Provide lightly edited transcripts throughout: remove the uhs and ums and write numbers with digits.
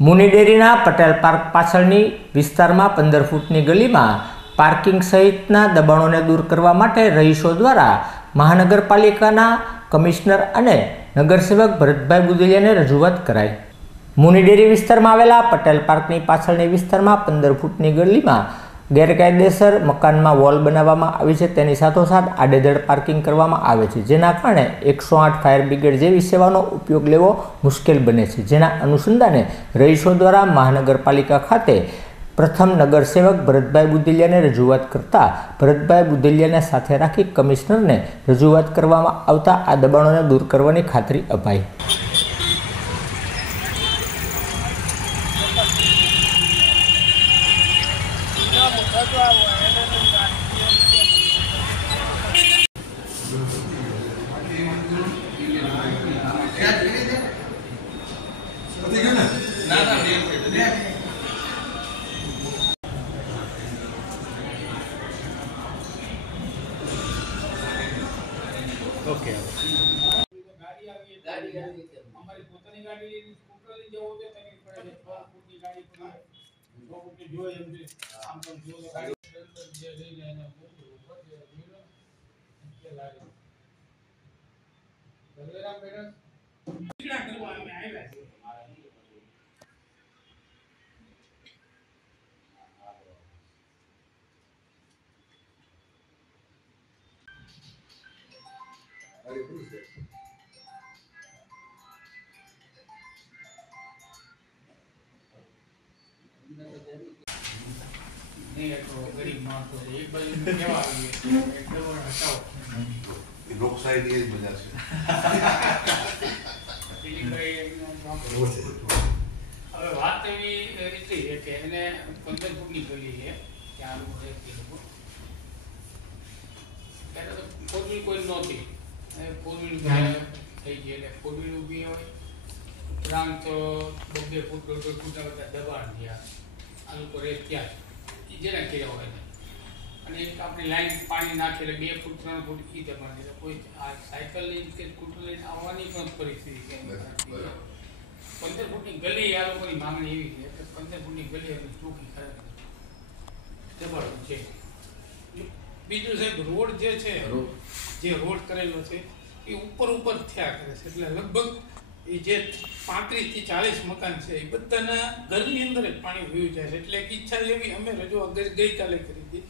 મુની ડેરીના પટેલ પાર્ક પાછળની વિસ્તારમાં 15 ફૂટની ગલીમાં પાર્કિંગ સહિતના દબાણોને દૂર કરવા માટે રહીશો દ્વારા મહાનગરપાલિકાના કમિશનર અને નગરસેવક ભરતભાઈ બુદેલિયાને રજૂઆત કરાઈ। મુની ડેરી વિસ્તારમાં આવેલા પટેલ પાર્કની પાછળની વિસ્તારમાં 15 ફૂટની ગલીમાં ગેરકાયદેસર મકાનમાં વોલ બનાવવામાં આવી છે। તેની સાથોસાથ આડેધડ પાર્કિંગ કરવામાં આવે છે, જેના કારણે 108 ફાયર બ્રિગેડ જેવી સેવાનો ઉપયોગ લેવો મુશ્કેલ બને છે। જેના અનુસંધાને રહીશો દ્વારા મહાનગરપાલિકા ખાતે પ્રથમ નગરસેવક ભરતભાઈ બુદેલિયાને રજૂઆત કરતા ભરતભાઈ બુદેલિયાને સાથે રાખી કમિશનરને રજૂઆત કરવામાં આવતા આ દબાણોને દૂર કરવાની ખાતરી અપાઈ। ओके हमारी પોતાની ગાડી સ્કૂટર લઈ જવો તો તકલીફ પડે છે। 6 ફૂટની ગાડી પડી 6 ફૂટની જો એમ છે આમ તો જો ગાડી જે લઈને એને ઉપર જે લીલો કે લાગે દલેરા મેડમ કેટલા કરવા અમે આવ્યા છે। अरे पुलिस है नहीं तो गरीब माणस है एक बार केवा આવી એક દોડ હટાવો ये लोग साइड ये मजा से પેલી હવે વાત એવી એટલી છે કે એને 15 ફૂટની ગલી છે ત્યાં લોકો રહેતી લોકો ત્યારે તો ફોરવ્હીલ કોઈ નહોતી ફોરવ્હીલ થઈ ગઈ એટલે ફોરવ્હીલ ઊભી હોય ઉપરાંત તો 2 ફૂટ 1.5 ફૂટના બધા દબાણ થયા આ લોકો રહે ત્યાં એ જેને કર્યા હોય અને એક આપણી લાઈન પાણી નાખે એટલે 2 ફૂટ 3 ફૂટ એ દબાણ એટલે કોઈ આ સાયકલ લઈને કે સ્કૂટર લઈને આવવાની પણ પરિસ્થિતિ કેમ 15 ફૂટની ગલી આ લોકોની માંગણી એવી છે કે 15 ફૂટની ગલી અને ચોખ્ખી ખરાબ દબાણ છે। બીજું સાહેબ રોડ જે છે જે રોડ કરેલો છે એ ઉપર થયા કરે છે એટલે લગભગ એ જે 35 થી 40 મકાન છે એ બધાના ઘરની અંદર જ પાણી વહી જાય છે। એટલે ઈચ્છા એવી અમે રજૂઆત ગઈકાલે કરી હતી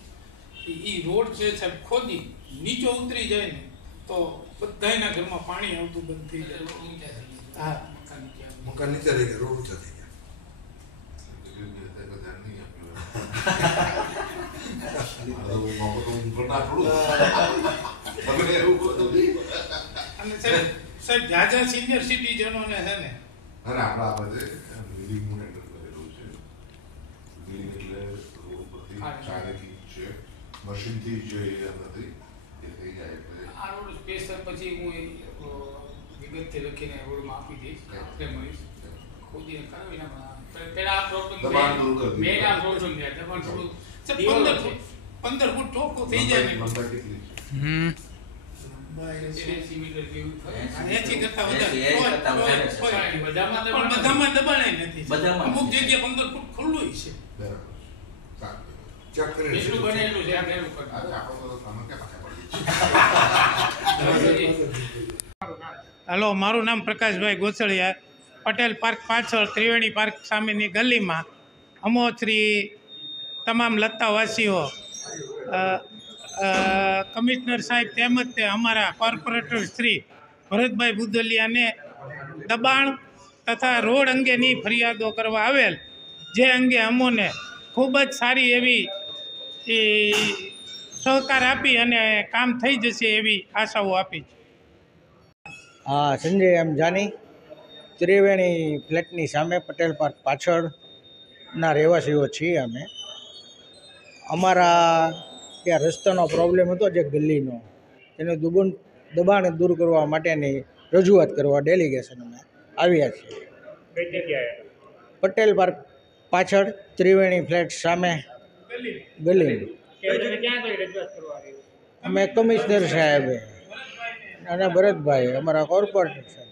કે એ રોડ છે સાહેબ ખોદી નીચે ઉતરી જાય ને તો બધાના ઘરમાં પાણી આવતું બંધ થઈ જાય। હા मकान नीचे रह गया रोड ऊंचा થઈ અને સાહેબ જાજા સિનિયર સિટીઝનોને છે ને અરે આપડા આ બધે બિલ્ડિંગ મોનેટર કરેલું છે બિલ્ડિંગ એટલે રોડ પરથી ચારેથી છે મશીન થી જે નથી એ થઈ જાય એટલે આ રોડ સ્પેશિયલ પછી હું વિગતથી લખીને રોડમાં આપી દઈશ આપણે મળીશ ખોદીને કરાવીને પેલા આ પ્રોબ્લેમ મેન આ પ્રોબ્લેમ છે દબાણ થોડું 15 ફૂટ ચોખ્ખું થઈ જાય ને બંધ કેટલી બધામાં દબાણ નથી અમુક જગ્યાએ 15 ફૂટ ખુલ્લું છે ચેક કરી એટલું બનેલું છે આ પેલું અરે આપણો તો સામે કે પાછા પડી हेलो मारू नाम प्रकाश भाई गोसड़िया पटेल पार्क पाछळ त्रिवेणी पार्क सामेनी गली में अमो श्री तमाम लत्तावासीओ कमिश्नर साहेब तेमज ते अमरा कॉर्पोरेटर श्री भरतभाई बुदेलिया ने दबाण तथा रोड अंगेनी फरियादों करवा आवेल जे अंगे अमोने खूब ज सारी एवी सहकार आपी अने काम थई जशे एवी आशाओ आपी। हाँ संजय एम जानी त्रिवेणी फ्लेटनी सामे पटेल पार्क पाछळना રહેવાસીઓ છીએ અમે। અમારા ત્યાં રસ્તાનો પ્રોબ્લેમ હતો જે ગલીનો તેનું દબાણ દૂર કરવા માટેની રજૂઆત કરવા ડેલિગેશન અમે આવ્યા છીએ। પટેલ પાર્ક પાછળ ત્રિવેણી ફ્લેટ સામે ગલી અમે કમિશનર સાહેબે અને ભરતભાઈ અમારા કોર્પોરેટર સાહેબ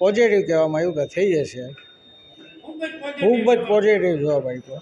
પોઝિટિવ કહેવામાં આવ્યું કે થઈ જશે ખૂબ જ પોઝિટિવ જવાબ આપ્યો.